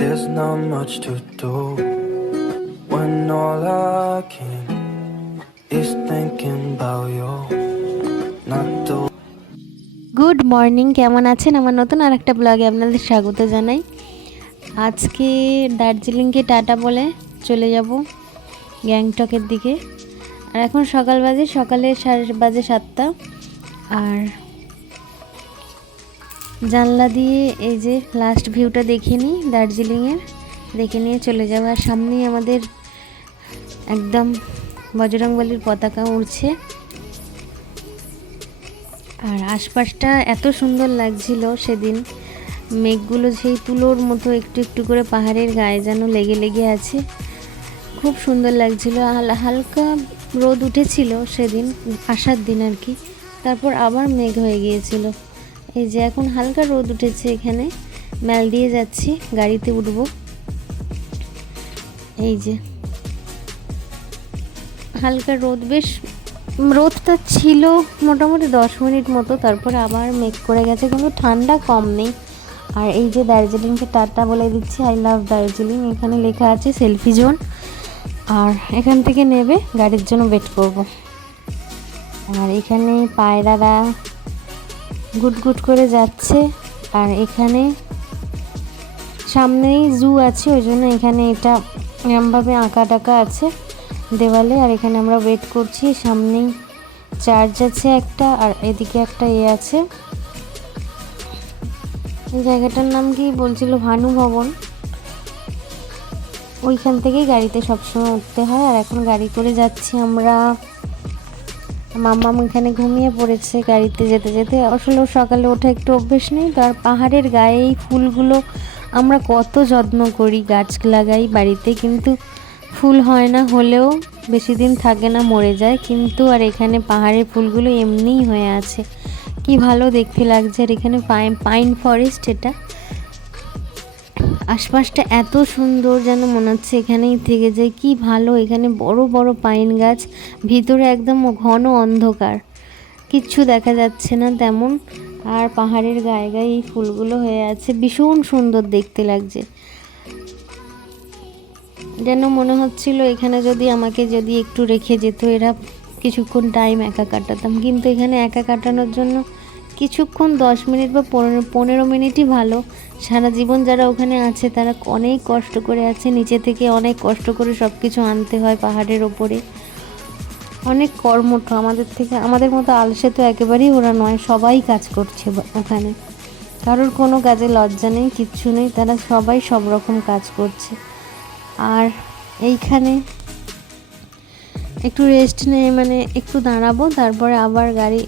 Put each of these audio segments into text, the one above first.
There's not much to do when all I can is thinking about you. Not to good morning, কেমন আছেন? আমার নতুন আর একটা ব্লগে আপনাদের স্বাগত জানাই। আজকে দার্জিলিংকে টাটা বলে চলে যাব গ্যাংটকের দিকে। আর এখন সকালে বাজে 7টা। আর জানলা দিয়ে এই যে লাস্ট ভিউটা দেখে নিই দার্জিলিংয়ের, দেখে নিয়ে চলে যাব। আর সামনেই আমাদের একদম বজরংবলীর পতাকা উড়ছে। আর আশপাশটা এত সুন্দর লাগছিল সেদিন, মেঘগুলো সেই তুলোর মতো একটু একটু করে পাহাড়ের গায়ে যেন লেগে লেগে আছে, খুব সুন্দর লাগছিল। হালকা রোদ উঠেছিল সেদিন, আসার দিন আর কি, তারপর আবার মেঘ হয়ে গিয়েছিল। এই যে এখন হালকা রোদ উঠেছে, এখানে ম্যাল দিয়ে যাচ্ছি, গাড়িতে উঠব। এই যে হালকা রোদ, বেশ রোদটা ছিল মোটামুটি 10 মিনিট মতো, তারপরে আবার মেঘ করে গেছে, কিন্তু ঠান্ডা কম নেই। আর এই যে দার্জিলিংকে টাটা বলে দিচ্ছি, আই লাভ দার্জিলিং, এখানে লেখা আছে সেলফি জোন। আর এখান থেকে নেবে গাড়ির জন্য ওয়েট করব। আর এখানে পায়রারা গুটগুট করে যাচ্ছে। আর এখানে সামনেই জু আছে, ওই জন্য এখানে এটা এরমভাবে আঁকা টাকা আছে দেওয়ালে। আর এখানে আমরা ওয়েট করছি, সামনেই চার্চ আছে একটা, আর এদিকে একটা আছে, এই জায়গাটার নাম কি বলছিল, ভানু ভবন। ওইখান থেকেই গাড়িতে সবসময় উঠতে হয়। আর এখন গাড়ি করে যাচ্ছি আমরা। মাম্মাম এখানে ঘুমিয়ে পড়েছে গাড়িতে যেতে যেতে। আসলে সকালে ওঠা একটু অভ্যেস নেই তো। আর পাহাড়ের গায়ে এই ফুলগুলো আমরা কত যত্ন করি, গাছ লাগাই বাড়িতে, কিন্তু ফুল হয় না, হলেও বেশি দিন থাকে না, মরে যায়। কিন্তু আর এখানে পাহাড়ের ফুলগুলো এমনিই হয়ে আছে, কি ভালো দেখতে লাগছে। আর এখানে পাইন ফরেস্ট, এটা আশপাশটা এত সুন্দর যেন মনে হচ্ছে এখানেই থেকে যায়, কি ভালো। এখানে বড় বড় পাইন গাছ, ভিতরে একদম ঘন অন্ধকার, কিচ্ছু দেখা যাচ্ছে না তেমন। আর পাহাড়ের গায়ে গায়ে এই ফুলগুলো হয়ে আছে, ভীষণ সুন্দর দেখতে লাগছে। যেন মনে হচ্ছিল এখানে আমাকে যদি একটু রেখে যেত এরা, কিছুক্ষণ টাইম একা কাটাতাম। কিন্তু এখানে একা কাটানোর জন্য কিছুক্ষণ 10 মিনিট বা 15 মিনিটই ভালো। সারা জীবন যারা ওখানে আছে তারা অনেক কষ্ট করে আছে, নিচে থেকে অনেক কষ্ট করে সব কিছু আনতে হয় পাহাড়ের ওপরে, অনেক কর্মঠ। আমাদের মতো আলসে তো একেবারেই ওরা নয়, সবাই কাজ করছে ওখানে, কারোর কোনো কাজে লজ্জা নেই, কিচ্ছু নেই, তারা সবাই সব রকম কাজ করছে। আর এইখানে একটু রেস্ট নিয়ে মানে একটু দাঁড়াবো, তারপরে আবার গাড়ি।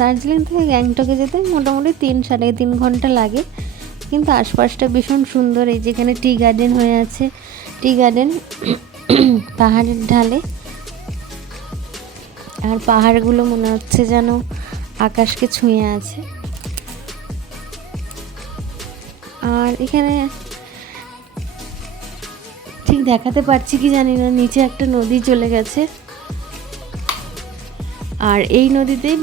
দার্জিলিং থেকে গ্যাংটকে যেতে মোটামুটি 3-3.5 ঘন্টা লাগে, কিন্তু আশপাশটা ভীষণ সুন্দর। এই যেখানে টি গার্ডেন হয়ে আছে, টি গার্ডেন পাহাড়ের ঢালে। আর পাহাড়গুলো মনে হচ্ছে যেন আকাশকে ছুঁয়ে আছে। আর এখানে ঠিক দেখাতে পারছি কি জানি না, নিচে একটা নদী চলে গেছে। আর এই নদীতেই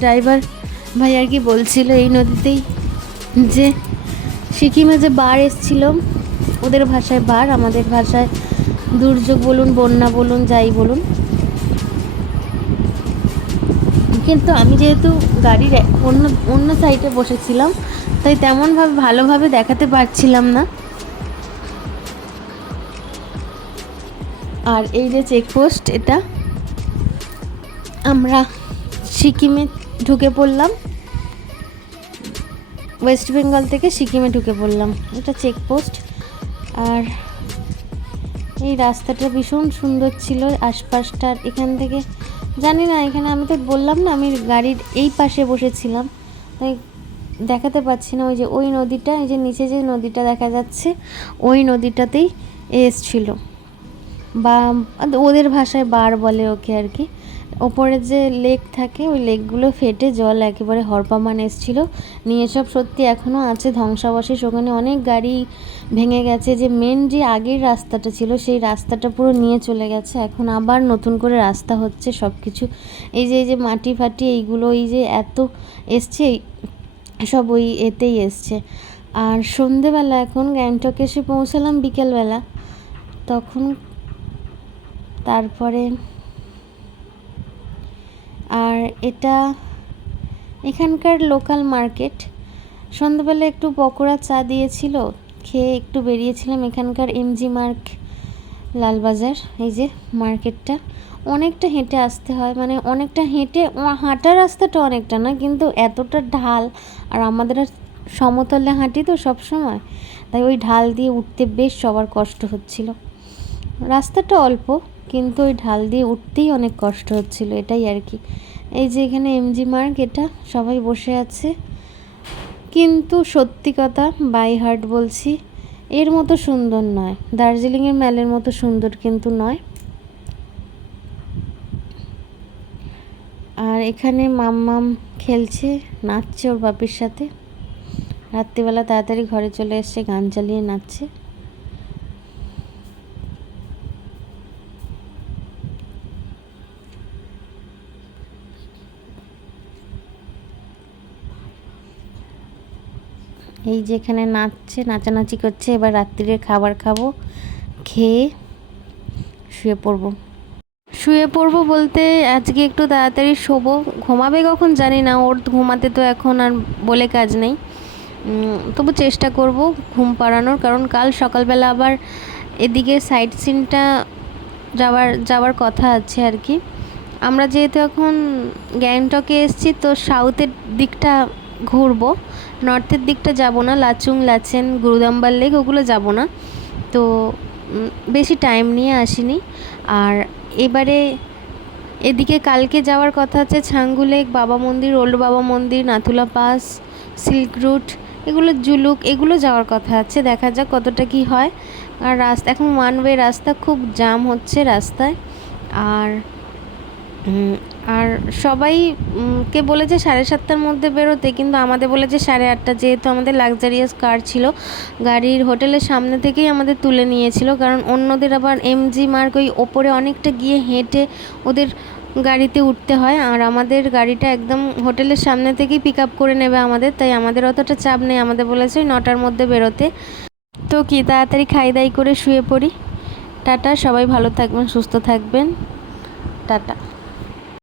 ড্রাইভার ভাই আর কি বলছিল, এই নদীতেই যে সিকিমে যে বার এসছিল, ওদের ভাষায় বার, আমাদের ভাষায় দুর্যোগ বলুন, বন্যা বলুন, যাই বলুন। কিন্তু আমি যেহেতু গাড়ির অন্য সাইডে বসেছিলাম, তাই তেমনভাবে ভালোভাবে দেখাতে পারছিলাম না। আর এই যে চেকপোস্ট, এটা আমরা সিকিমে ঢুকে পড়লাম, ওয়েস্ট বেঙ্গল থেকে সিকিমে ঢুকে পড়লাম, এটা চেকপোস্ট। আর এই রাস্তাটা ভীষণ সুন্দর ছিল, আশপাশটার এখান থেকে জানি না, এখানে আমি তো বললাম না আমি গাড়ির এই পাশে বসেছিলাম, তাই দেখাতে পাচ্ছি না। ওই নদীটা, এই যে নিচে যে নদীটা দেখা যাচ্ছে, ওই নদীটাতেই এসছিল, বা ওদের ভাষায় বার বলে ওকে আর কি। ওপরে যে লেক থাকে, ওই লেকগুলো ফেটে জল একেবারে হরপামান এসছিল, নিয়ে সব সত্যি এখনও আছে ধ্বংসাবশেষ। ওখানে অনেক গাড়ি ভেঙে গেছে, যে মেন যে আগের রাস্তাটা ছিল সেই রাস্তাটা পুরো নিয়ে চলে গেছে, এখন আবার নতুন করে রাস্তা হচ্ছে সব কিছু। এই যে মাটি ফাটি এইগুলো, এই যে এত এসছে, সব ওই এতেই এসছে। আর সন্ধেবেলা এখন গ্যাংটকে এসে পৌঁছালাম বিকেলবেলা, তখন তারপরে আর এটা এখানকার লোকাল মার্কেট। সন্ধ্যাবেলা একটু পকোড়া চা দিয়েছিল, খেয়ে একটু বেরিয়েছিলাম। এখানকার এমজি মার্ক লালবাজার, এই যে মার্কেটটা, অনেকটা হেঁটে আসতে হয়, মানে অনেকটা হেঁটে, হাঁটার রাস্তাটা অনেকটা না, কিন্তু এতটা ঢাল, আর আমাদের আর সমতলে হাঁটি তো সব সময়, তাই ওই ঢাল দিয়ে উঠতে বেশ সবার কষ্ট হচ্ছিল। রাস্তাটা অল্প, কিন্তু ওই ঢাল দিয়ে উঠতেই অনেক কষ্ট হচ্ছিল, এটাই আর কি। এই যে এখানে এমজি মার্ক, এটা সবাই বসে আছে, কিন্তু সত্যি কথা বাই হার্ট বলছি, এর মতো সুন্দর নয়, দার্জিলিংয়ের ম্যালের মতো সুন্দর কিন্তু নয়। আর এখানে মাম্মাম খেলছে, নাচছে ওর বাপির সাথে। রাত্রিবেলা তাড়াতাড়ি ঘরে চলে এসছে, গান চালিয়ে নাচছে। এই যে এখানে নাচছে, নাচানাচি করছে। এবার রাত্রিরের খাবার খাবো, খেয়ে শুয়ে পড়বো বলতে আজকে একটু তাড়াতাড়ি শোবো। ঘুমাবে কখন জানি না, ওর ঘুমাতে তো এখন আর বলে কাজ নেই, তবু চেষ্টা করব ঘুম পাড়ানোর, কারণ কাল সকালবেলা আবার এদিকে সাইট সিনটা যাওয়ার কথা আছে আর কি। আমরা যেহেতু এখন গ্যাংটকে এসেছি, তো সাউথের দিকটা ঘুরবো, নর্থের দিকটা যাব না, লাচুং, লাচেন, গুরুদাম্বার লেক ওগুলো যাব না, তো বেশি টাইম নিয়ে আসিনি। আর এবারে এদিকে কালকে যাওয়ার কথা আছে ছাঙ্গু লেক, বাবা মন্দির, ওল্ড বাবা মন্দির, নাথুলা পাস, সিল্ক রুট, এগুলো জুলুক, এগুলো যাওয়ার কথা আছে, দেখা যাক কতটা কি হয়। আর রাস্তা এখন ওয়ান ওয়ে রাস্তা, খুব জ্যাম হচ্ছে রাস্তায়। আর আর সবাই কে বলেছে 7:30টার মধ্যে বেরোতে, কিন্তু আমাদের বলেছে 8:30, যেহেতু আমাদের লাক্সারিয়াস কার ছিল, গাড়ির হোটেলের সামনে থেকেই আমাদের তুলে নিয়েছিল, কারণ অন্যদের আবার এমজি মার্ক ওই ওপরে অনেকটা গিয়ে হেঁটে ওদের গাড়িতে উঠতে হয়, আর আমাদের গাড়িটা একদম হোটেলের সামনে থেকেই পিক আপ করে নেবে আমাদের, তাই আমাদের অতটা চাপ নেই। আমাদের বলেছে 9টার মধ্যে বেরোতে। তো কি তাড়াতাড়ি খাই দাই করে শুয়ে পড়ি। টাটা, সবাই ভালো থাকবেন, সুস্থ থাকবেন, টাটা।